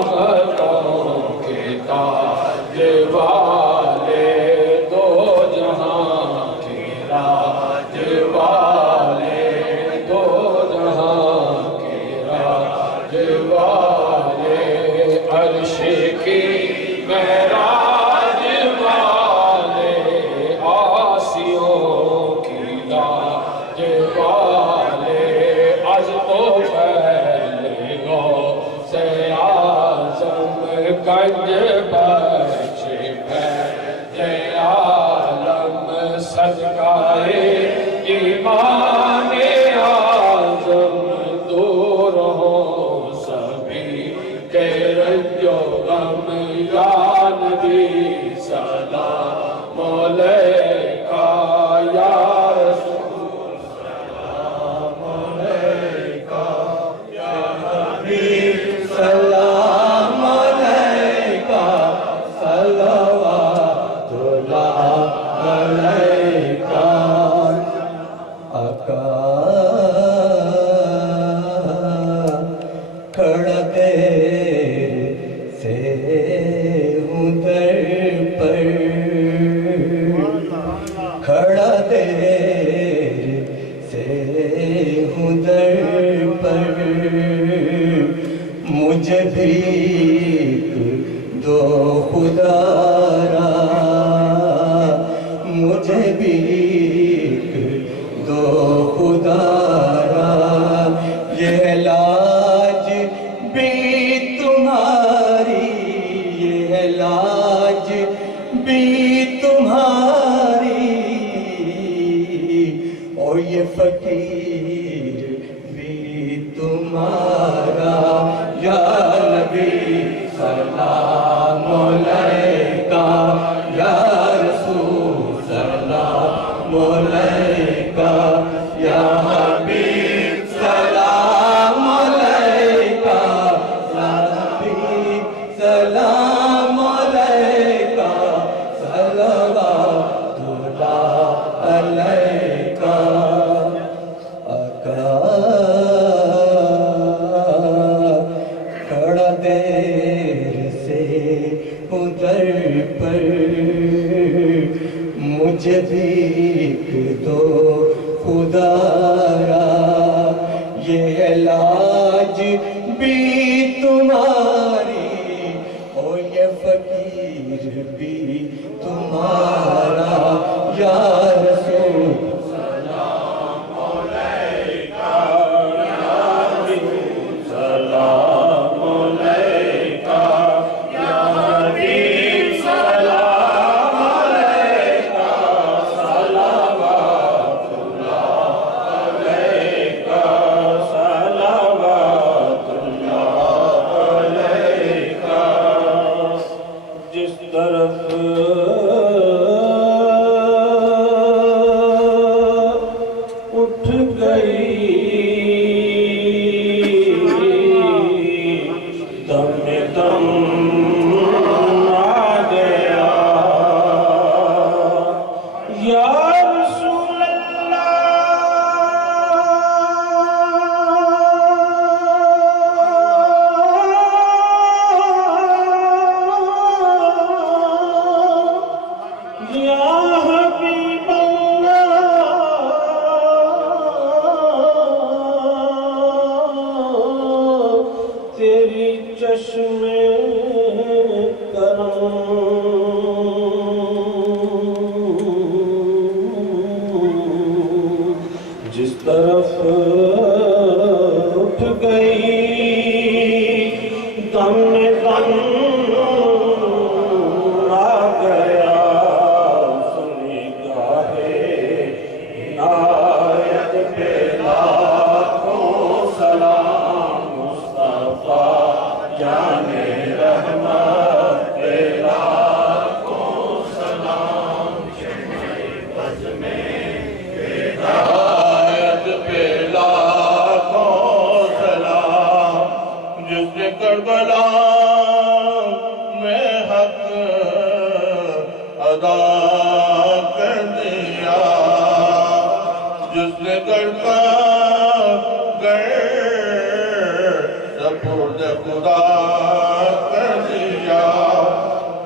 خدا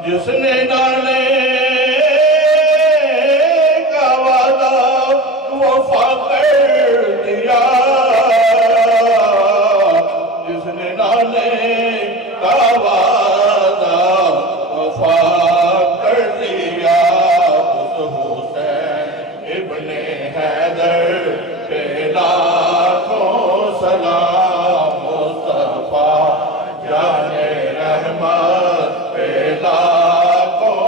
جس نے نانے کا وعدہ وفا کر دیا، جس نے نانے کا وعدہ وفا کر دیا، اس حسین ابن حیدر پہ لاکھوں سلام، مصطفیٰ جان رحمت پہ لاکھوں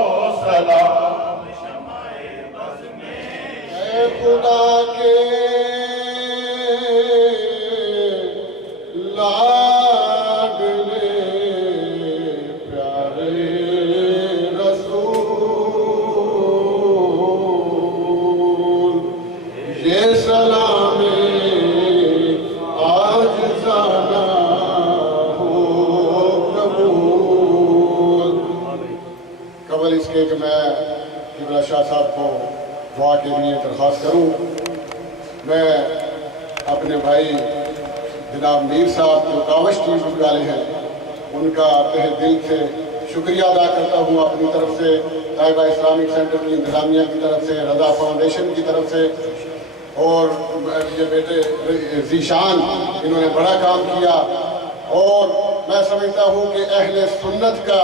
سلام۔ اے خدا کے لاڈلے پیارے رسول، یہ سلام آج زانہ ہو قبول۔ قبل اس کے کہ میں قبلہ شاہ صاحب کو دعا کے لیے درخواست کروں، میں اپنے بھائی جناب میر صاحب جو کاوش ٹیم والے ہیں ان کا تہ دل سے شکریہ ادا کرتا ہوں، اپنی طرف سے طیبہ اسلامک سینٹر کی انتظامیہ کی طرف سے، رضا فاؤنڈیشن کی طرف سے، اور یہ بیٹے ذیشان انہوں نے بڑا کام کیا، اور میں سمجھتا ہوں کہ اہل سنت کا